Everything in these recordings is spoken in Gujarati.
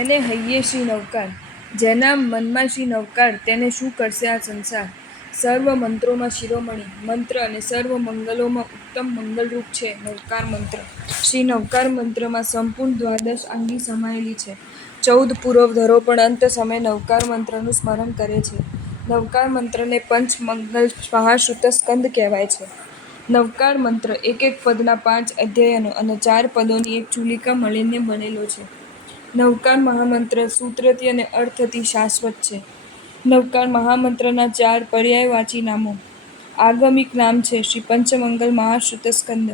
જેને હૈયે શ્રી નવકાર, જેના મનમાં શ્રી નવકાર, તેને શું કરશે આ સંસાર? સર્વ મંત્રોમાં શિરોમણી મંત્ર અને સર્વ મંગલોમાં ઉત્તમ મંગલરૂપ છે નવકાર મંત્ર. શ્રી નવકાર મંત્રમાં સંપૂર્ણ દ્વાદશ આંગી સમાયેલી છે. 14 પૂર્વ ધરો પણ અંત સમયે નવકાર મંત્રનું સ્મરણ કરે છે. નવકાર મંત્રને પંચ મંગલ મહાશ્રુત સ્કંદ કહેવાય છે. નવકાર મંત્ર એક એક પદના 5 અધ્યયનો અને 4 પદોની એક ચૂલિકા મળીને બનેલો છે. નવકાર મહામંત્ર સૂત્રથી અને અર્થથી શાશ્વત છે. નવકાર મહામંત્રના 4 પર્યાયવાચી નામો: આગમિક નામ છે શ્રી પંચમંગલ મહાશ્રુત સ્કંદ,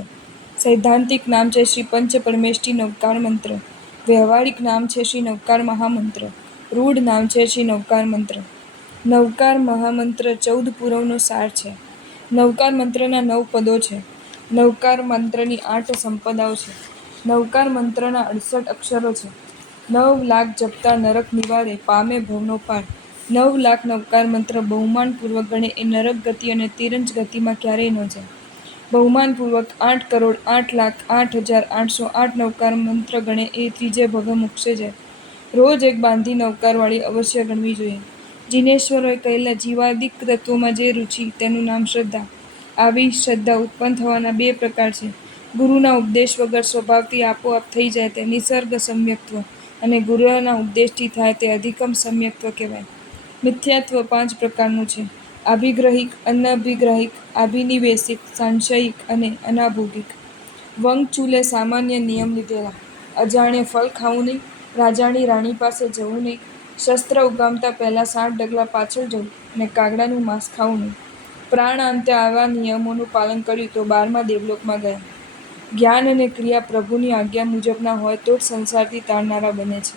સૈદ્ધાંતિક નામ છે શ્રી પંચ પરમેષ્ઠી નવકાર મંત્ર, વ્યવહારિક નામ છે શ્રી નવકાર મહામંત્ર, રૂઢ નામ છે શ્રી નવકાર મંત્ર. નવકાર મહામંત્ર 14 પૂર્વનો સાર છે. નવકાર મંત્રના 9 પદો છે. નવકાર મંત્રની 8 સંપદાઓ છે. નવકાર મંત્રના 68 અક્ષરો છે. 9 લાખ જપતા નરક નિવારે, પામે ભવનો પાર. 9 લાખ નવકાર મંત્ર બહુમાનપૂર્વક ગણે એ નરક ગતિ અને તિરંજ ગતિમાં ક્યારેય ન જાય. બહુમાનપૂર્વક 8 કરોડ 8 લાખ 8,808 નવકાર મંત્ર ગણે એ ત્રીજે ભવે મોક્ષે જાય. રોજ એક બાંધી નવકારવાળી અવશ્ય ગણવી જોઈએ. જિનેશ્વરોએ કહેલા જીવાદિક તત્વોમાં જે રુચિ, તેનું નામ શ્રદ્ધા. આવી શ્રદ્ધા ઉત્પન્ન થવાના 2 પ્રકાર છે: ગુરુના ઉપદેશ વગર સ્વભાવથી આપોઆપ થઈ જાય તે નિસર્ગ સમ્યક્ત્વ, અને ગુરુના ઉપદેશથી થાય તે અધિકમ સમ્યક્ત્વ કહેવાય. મિથ્યાત્વ 5 પ્રકારનું છે: આભિગ્રહિક, અનભિગ્રહિક, આભિનિવેશિક, સાંશયિક અને અનાભોગિક. વંકચૂલે સામાન્ય નિયમ લીધેલા: અજાણે ફળ ખાવું નહીં, રાજાની રાણી પાસે જવું નહીં, શસ્ત્ર ઉગામતા પહેલાં 7 ડગલા પાછળ જવું અને કાગડાનું માંસ ખાવું નહીં. પ્રાણાંતે આવા નિયમોનું પાલન કર્યું તો 12મા દેવલોકમાં ગયા. જ્ઞાન અને ક્રિયા પ્રભુની આજ્ઞા મુજબના હોય તો જ સંસારથી તારનારા બને છે.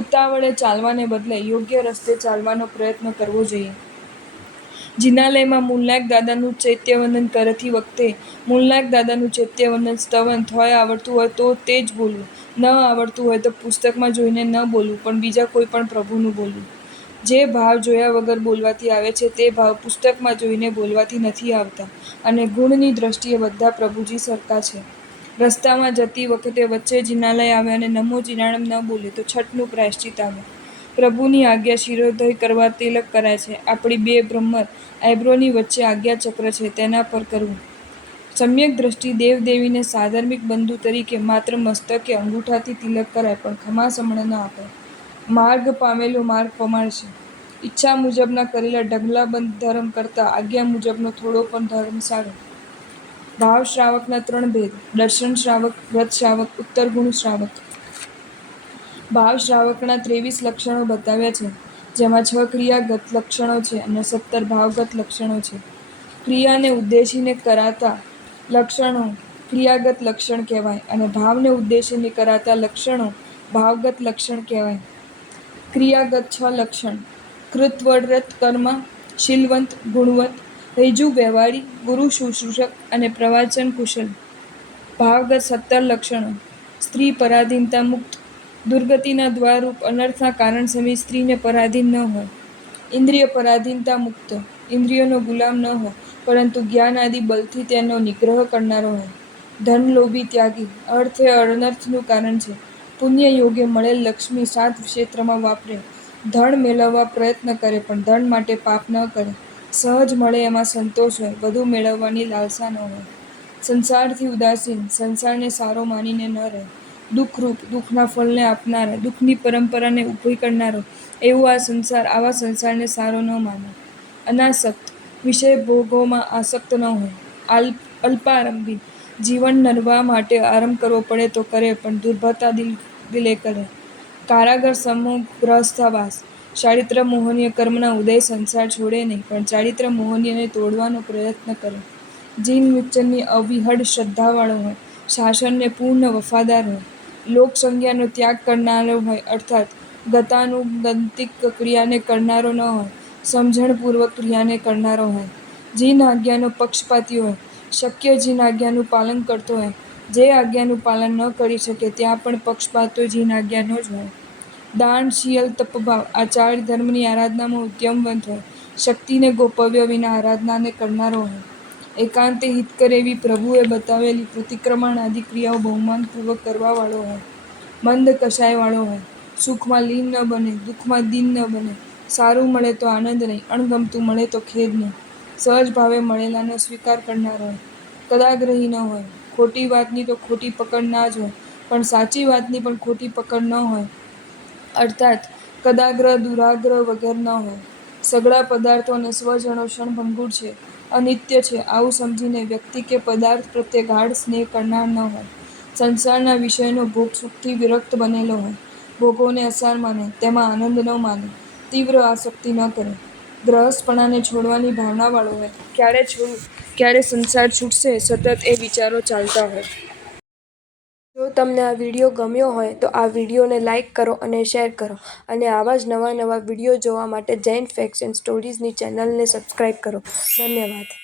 ઉતાવળે ચાલવાને બદલે યોગ્ય રસ્તે ચાલવાનો પ્રયત્ન કરવો જોઈએ. જિનાલયમાં મૂલનાયક દાદાનું ચૈત્યવંદન કરતી વખતે મૂલનાયક દાદાનું ચૈત્યવંદન સ્તવન થોય આવડતું હોય તો તે જ બોલવું, ન આવડતું હોય તો પુસ્તકમાં જોઈને ન બોલવું, પણ બીજા કોઈ પણ પ્રભુનું બોલવું. જે ભાવ જોયા વગર બોલવાથી આવે છે તે ભાવ પુસ્તકમાં જોઈને બોલવાથી નથી આવતા, અને ગુણની દ્રષ્ટિએ બધા પ્રભુજી સરખા છે. રસ્તામાં જતી વખતે વચ્ચે જિનાલય આવે અને નમો જીનાણમ ન બોલે તો છઠનું પ્રાયશ્ચિત આવે. પ્રભુની આજ્ઞા શિરોધોઈ કરવા તિલક કરાય છે. આપણી 2 બ્રહ્મર આઈબ્રોની વચ્ચે આજ્ઞાચક્ર છે, તેના પર કરવું. સમ્યક દ્રષ્ટિ દેવદેવીને સાધર્મિક બંધુ તરીકે માત્ર મસ્તકે અંગૂઠાથી તિલક કરાય, પણ ખમાસમણ ન અપાય. માર્ગ પામેલો માર્ગ પમાડશે. ઈચ્છા મુજબના કરેલા ઢગલાબંધ ધર્મ કરતાં આજ્ઞા મુજબનો થોડો પણ ધર્મ સારો. ભાવ શ્રાવકના 3 ભેદ: દર્શન શ્રાવક, વ્રત શ્રાવક, ઉત્તર ગુણ શ્રાવક. ભાવ શ્રાવકના 23 લક્ષણો બતાવ્યા છે, જેમાં 6 ક્રિયાગત લક્ષણો છે અને 17 ભાવગત લક્ષણો છે. ક્રિયાને ઉદ્દેશીને કરાતા લક્ષણો ક્રિયાગત લક્ષણ કહેવાય અને ભાવને ઉદ્દેશીને કરાતા લક્ષણો ભાવગત લક્ષણ કહેવાય. ક્રિયાગત 6 લક્ષણ: કૃતવ્રત કર્મા, શીલવંત, ગુણવંત, રૈજુ વ્યવહારી, ગુરુ શુશ્રૂષક અને પ્રવાચન કુશલ. ભાવગત 17 લક્ષણો: સ્ત્રી પરાધીનતા મુક્ત, દુર્ગતિના દ્વારરૂપ અનર્થના કારણ સમી સ્ત્રીને પરાધીન ન હોય. ઇન્દ્રિય પરાધીનતા મુક્ત, ઇન્દ્રિયોનો ગુલામ ન હોય, પરંતુ જ્ઞાન આદિ બલથી તેનો નિગ્રહ કરનારો હોય. ધન લોભી ત્યાગી, અર્થ એ અનર્થનું કારણ છે. પુણ્ય યોગે મળેલ લક્ષ્મી 7 ક્ષેત્રમાં વાપરે. ધન મેળવવા પ્રયત્ન કરે પણ ધન માટે પાપ ન કરે. સહજ મળે એમાં સંતોષ હોય, વધુ મેળવવાની લાલસા ન હોય. સંસારથી ઉદાસીન, સંસારને સારો માનીને ન રહે. દુઃખરૂપ, દુઃખના ફળને આપનારા, દુઃખની પરંપરાને ઊભી કરનારો એવો આ સંસાર, આવા સંસારને સારો ન માનો. અનાસક્ત, વિષય ભોગોમાં આસક્ત ન હોય. અલ્પારંભી, જીવન નરવા માટે આરંભ કરવો પડે તો કરે, પણ દુર્બળતા દિલે કરે. કારાગર સમો ગૃહસ્થાવાસ, ચારિત્ર મોહનીય કર્મના ઉદય સંસાર છોડે નહીં, પણ ચારિત્ર મોહનીયને તોડવાનો પ્રયત્ન કરે. જીન વિચનની અવિહડ શ્રદ્ધાવાળો હોય, શાસનને પૂર્ણ વફાદાર હોય, લોકસંજ્ઞાનો ત્યાગ કરનારો હોય, અર્થાત ગતાનુગતિક ક્રિયાને કરનારો ન હોય, સમજણપૂર્વક ક્રિયાને કરનારો હોય. જીન આજ્ઞાનો પક્ષપાતી હોય, શક્ય જીન આજ્ઞાનું પાલન કરતો હોય. જે આજ્ઞાનું પાલન ન કરી શકે ત્યાં પણ પક્ષપાત તો જીન આજ્ઞાનો જ હોય. દાન, શીલ, તપભાવ આ 4 ધર્મની આરાધનામાં ઉદ્યમવંત હોય. શક્તિને ગોપવ્ય વિના આરાધનાને કરનારો હોય. એકાંતે હિત કરે એવી પ્રભુએ બતાવેલી પ્રતિક્રમણ આદિ ક્રિયાઓ બહુમાનપૂર્વક કરવાવાળો હોય. મંદ કષાયવાળો હોય. સુખમાં લીન ન બને, દુઃખમાં દીન ન બને, સારું મળે તો આનંદ નહીં, અણગમતું મળે તો ખેદ નહીં, સહજ ભાવે મળેલાનો સ્વીકાર કરનાર હોય, કદાગ્રહી ન હોય, ખોટી વાતની તો ખોટી પકડ ના જ હોય, પણ સાચી વાતની પણ ખોટી પકડ ન હોય, અર્થાત કદાગ્રહ દુરાગ્રહ વગર ન હોય. સઘળા પદાર્થો અને સ્વજનો ક્ષણભંગુર છે, અનિત્ય છે, આવું સમજીને વ્યક્તિ કે પદાર્થ પ્રત્યે ગાઢ સ્નેહ કરનાર ન હોય. સંસારના વિષયનો ભોગ સુખથી વિરક્ત બનેલો હોય, ભોગોને અસાર માને, તેમાં આનંદ ન માને, તીવ્ર આસક્તિ ન કરે, ગ્રહસ્થપણાને છોડવાની ભાવનાવાળો હોય, ક્યારે છોડવું, ક્યારે સંસાર છૂટશે, સતત એ વિચારો ચાલતા હોય. જો તમને આ વિડીયો ગમ્યો હોય તો આ વિડીયોને લાઇક કરો અને શેર કરો, અને આવા જ નવા વિડીયો જોવા માટે જૈન ફેક્ટ્સ એન્ડ સ્ટોરીઝની ચેનલને સબસ્ક્રાઈબ કરો. ધન્યવાદ.